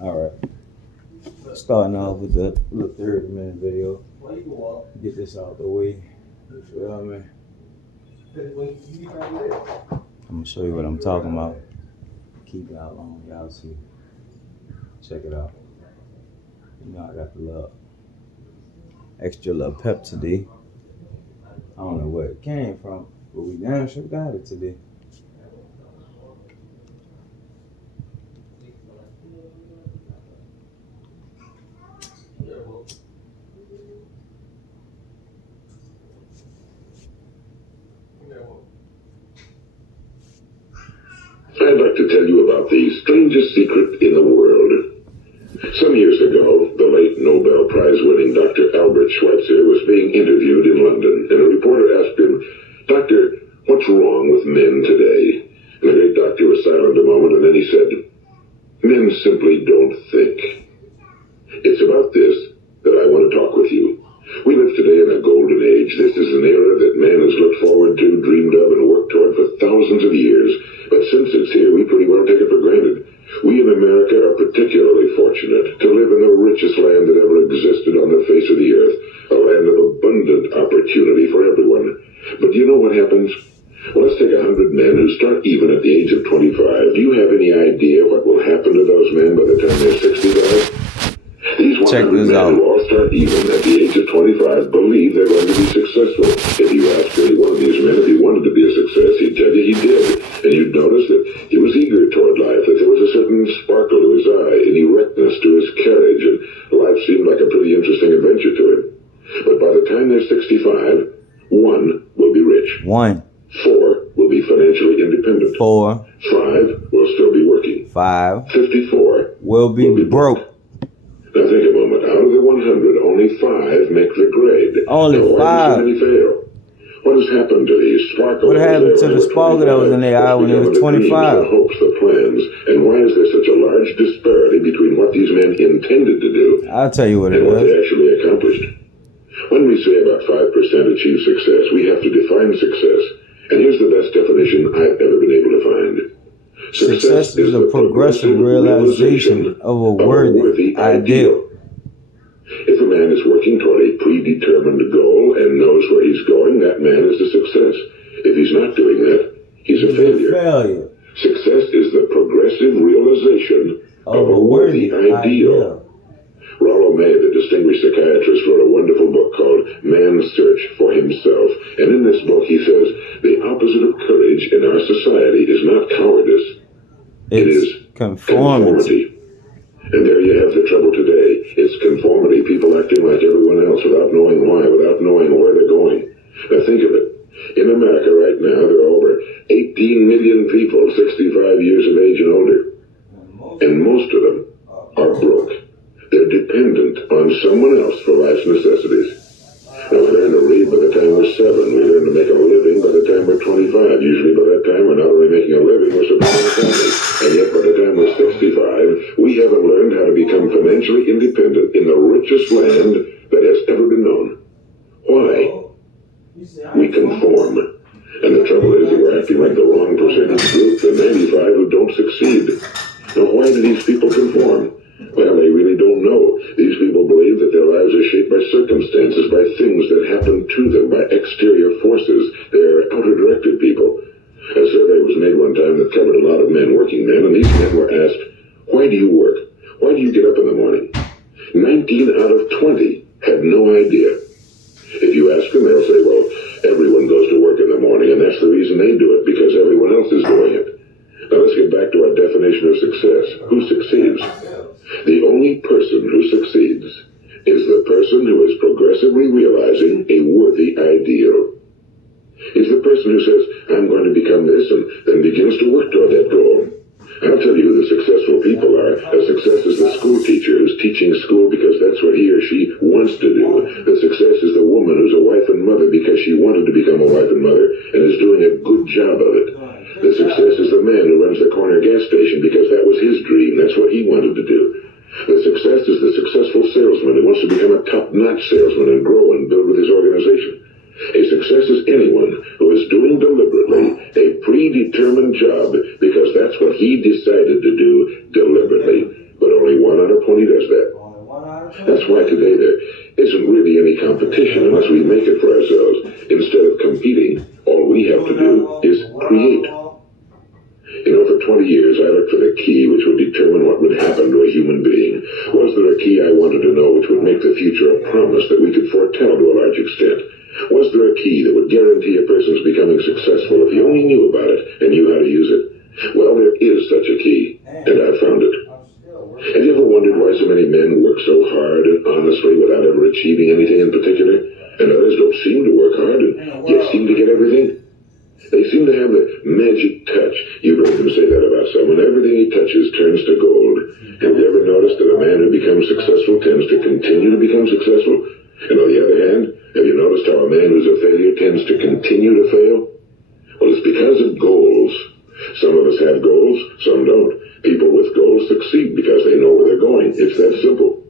Alright. Starting off with the little 30-minute video. Get this out the way. You feel me? I'm gonna show you what I'm talking about. Keep it out long, y'all see. Check it out. You know I got the little extra little pep today. I don't know where it came from, but we damn sure got it today. I'd like to tell you about the strangest secret in the world. Some years ago, the late Nobel Prize-winning Dr. Albert Schweitzer was being interviewed in London, and a reporter asked him, "Doctor, what's wrong with men today?" And the great doctor was silent a moment, and then he said, "Men simply don't think." It's about this that I want to talk with you. We live today in a golden age. This is an era that man has looked forward to, dreamed of, and worked toward for thousands of years. But since it's here, we pretty well take it for granted. We in America are particularly fortunate to live in the richest land that ever existed on the face of the earth, a land of abundant opportunity for everyone. But do you know what happens? Well, let's take 100 men who start even at the age of 25. Do you have any idea what will happen to those men by the time they're 65? These 100 men who all start even at the age of 25 believe they're going to be successful. If you ask any one of these men if he wanted to be a success, he'd tell you he did. And you'd notice that he was eager toward life, that there was a certain sparkle to his eye, an erectness to his carriage, and life seemed like a pretty interesting adventure to him. But by the time they're 65, 1 will be rich. 1. 4 will be financially independent. 4. 5 will still be working. 5. 54 will be broke. Now think a moment. Out of the 100, only 5 make the grade. Only now, 5. Why do so many fail? What has happened to these sparkle? What happened to the sparkle that was in their eye when they was 25? The hopes, the plans, and why is there such a large disparity between what these men intended to do I'll tell you what and it what was. they actually accomplished? When we say about 5% achieve success, we have to define success. And here's the best definition I've ever been able to find. Success is a progressive realization of a worthy ideal. If a man is working toward a predetermined goal and knows where he's going, that man is a success. If he's not doing that, he's a failure. Success is the progressive realization of a worthy ideal. Rollo May, the distinguished psychiatrist, wrote a wonderful book called Man's Search for Himself. And in this book he says, the opposite of courage in our society is not cowardice. It is conformity. And there you have the trouble today. It's conformity. People acting like everyone else without knowing why, without knowing where they're going. Now think of it. In America right now, there are over 18 million people 65 years of age and older. And most of them are broke. They're dependent on someone else for life's necessities. Now, we learn to read by the time we're 7. We learn to make a living by the time we're 25. Usually by that time, we're not only making a living, we're supporting a family. And yet by the time we're 65, we haven't learned how to become financially independent in the richest land that has ever been known. Why? We conform. And the trouble is that we're acting like the wrong percentage group, the 95 who don't succeed. Now, why do these people conform? Well, they really don't know. These people believe that their lives are shaped by circumstances, by things that happen to them, by exterior forces. They're outer-directed people. A survey was made one time that covered a lot of men, working men, and these men were asked, why do you work? Why do you get up in the morning? 19 out of 20 had no idea. If you ask them, they'll say, well, everyone goes to work in the morning, and that's the reason they do it, because everyone else is doing it. Now let's get back to our definition of success. Who succeeds? The only person who succeeds is the person who is progressively realizing a worthy ideal. Is the person who says, I'm going to become this, and then begins to work toward that goal. I'll tell you who the successful people are. A success is the school teacher who's teaching school because that's what he or she wants to do. The success is the woman who's a wife and mother because she wanted to become a wife and mother and is doing a good job of it. The success is the man who runs the corner gas station because that was his dream. That's what he wanted to do. The success is the successful salesman who wants to become a top-notch salesman and grow and build with his organization. A success is anyone who is doing deliberately a predetermined job because that's what he decided to do deliberately. But only one That's why today there isn't really any competition unless we make it for ourselves. Instead of competing, all we have to do is create. You know, for 20 years I looked for the key which would determine what would happen to a human being. Was there a key I wanted to know which would make the future a promise that we could foretell to a large extent? Was there a key that would guarantee a person's becoming successful if he only knew about it and knew how to use it? Well, there is such a key, and I found it. Have you ever wondered why so many men work so hard and honestly without ever achieving anything in particular, and others don't seem to work hard and yet seem to get everything? They seem to have the magic touch. You've heard them say that about someone. Everything he touches turns to gold. Have you ever noticed that a man who becomes successful tends to continue to become successful? And on the other hand, have you noticed how a man who's a failure tends to continue to fail? Well, it's because of goals. Some of us have goals, some don't. People with goals succeed because they know where they're going. It's that simple.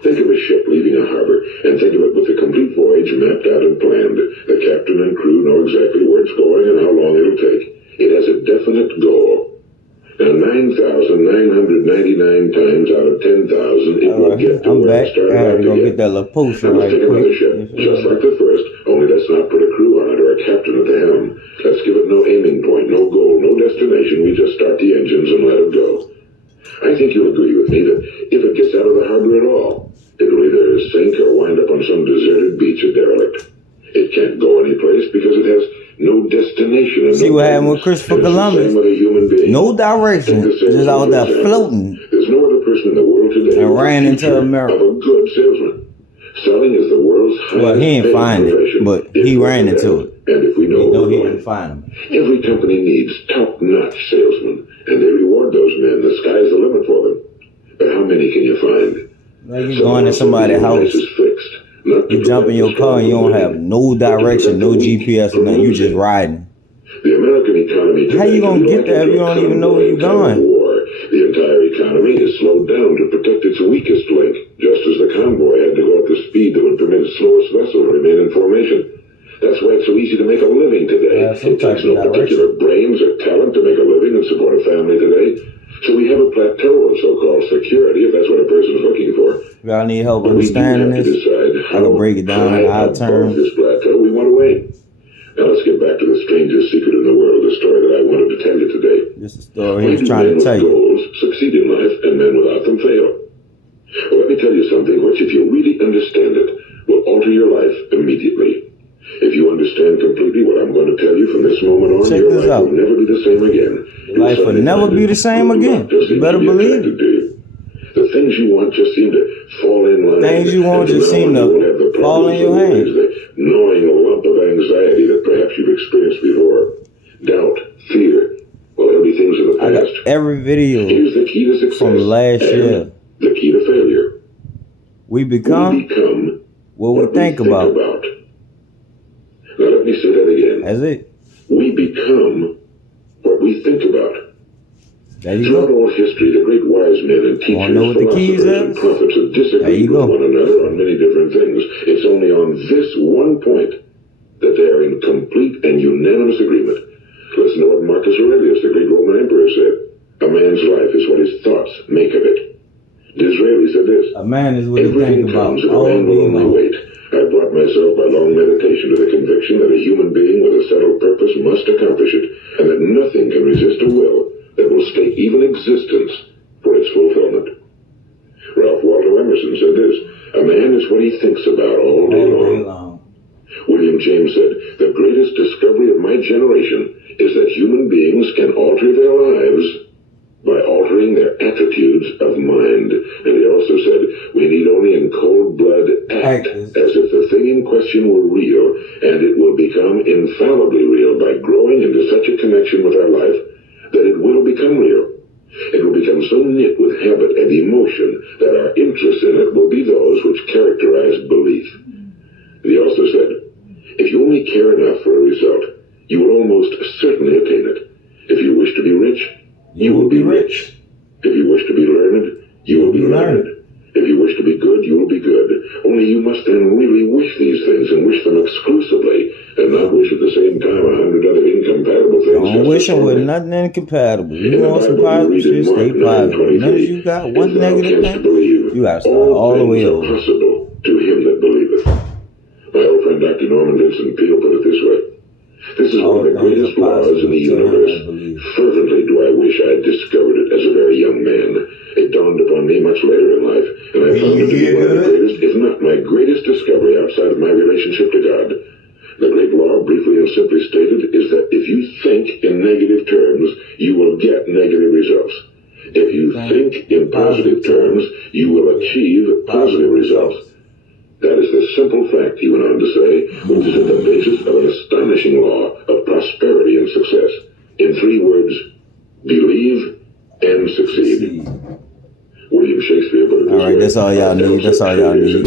Think of a ship leaving a harbor, and think of it with the complete voyage mapped out and planned. The captain and crew know exactly where it's going and how long it'll take. It has a definite goal. Now, 9,999 times out of 10,000, it will get to where it started out to get. That little potion Now, let's take another ship, just like the first, only let's not put a crew on it or a captain at the helm. Let's give it no aiming point, no goal, no destination. We just start the engines and let it go. I think you'll agree with me that if it gets out of the harbor at all, it'll either sink or wind up on some deserted beach, a derelict. It can't go anyplace because it has no destination. And see what happened with Christopher Columbus? With a human being. No direction, just out there floating. There's no other person in the world today and ran into America. Of a good salesman. Selling is the world's highest. Well, he didn't find it, but he ran into it. And if we know he didn't find him. Every company needs top-notch salesmen, and they reward those men. The sky's the limit for them. But how many can you find? Like you going to somebody's house, you jump in your car and you don't have no direction, no GPS or nothing. You just riding. The American economy today, how you gonna get there if you don't even know where you're going? The entire economy is slowed down to protect its weakest link, just as the convoy had to go at the speed that would permit its slowest vessel to remain in formation. That's why it's so easy to make a living today. It takes no particular brains or talent to make a living and support a family today. So we have a plateau of so-called security, if that's what a person's looking for. Y'all need help understanding this? I can break it down in our terms. This plateau we want to aim. Now let's get back to the strangest secret in the world, the story that I wanted to tell you today. This is a story he was trying to tell you. Goals succeed in life, and men without them fail. Well, let me tell you something which, if you really understand it, will alter your life immediately. If you understand completely what I'm going to tell you from this moment on, your life will never be the same again. Your life will never be the same again. You better believe it. The things you want just seem to fall in line. Things you want just seem to fall in your hands. The gnawing lump of anxiety that perhaps you've experienced before. Doubt, fear. Well, it'll be things of the past. I got every video Here's the key to success from last year. The key to failure. We become what we think about. Now let me say that again. That's it. We become what we think about. Throughout all history, the great wise men and teachers, philosophers, and prophets have disagreed with one another on many different things. It's only on this one point that they are in complete and unanimous agreement. Listen to what Marcus Aurelius, the great Roman emperor, said. A man's life is what his thoughts make of it. Disraeli said this. A man is what he thinks about. I brought myself by long meditation to the conviction that a human being with a settled purpose must accomplish it, and that nothing can resist a will that will stake even existence for its fulfillment. Ralph Waldo Emerson said this. A man is what he thinks about all day long. William James said, the greatest discovery of my generation is that human beings can alter their lives by altering their attitudes of mind. And he also said, we need only in cold blood act as if the thing in question were real, and it will become infallibly real by growing into such a connection with our life that it will become real. It will become so knit with habit and emotion that our interest in it will be those which characterize belief. And he also said, if you only care enough for a result, you will almost certainly attain it. If you wish to be rich, you will be rich. If you wish to be learned, you will be learned. If you wish to be good, you will be good. Only you must then really wish these things and wish them exclusively, and not wish at the same time 100 other incompatible things. Don't wish them with nothing incompatible. You want some positive shit, stay positive. As long as you got one negative thing, You gotta start all the way things are over. possible to him that believeth. My old friend Dr. Norman Vincent Peale put it this way. This is one of the greatest laws in the universe. Fervently do I wish I had discovered it as a very young man. It dawned upon me much later in life, and I found it to be one of the greatest, if not my greatest discovery outside of my relationship to God. The great law, briefly and simply stated, is that if you think in negative terms, you will get negative results. If you think in positive terms, you will achieve positive results. That is the simple fact, he went on to say, which is at the basis of an astonishing law of prosperity and success. In 3 words, believe and succeed. William Shakespeare put it this way. All right, that's all y'all need. That's all y'all need.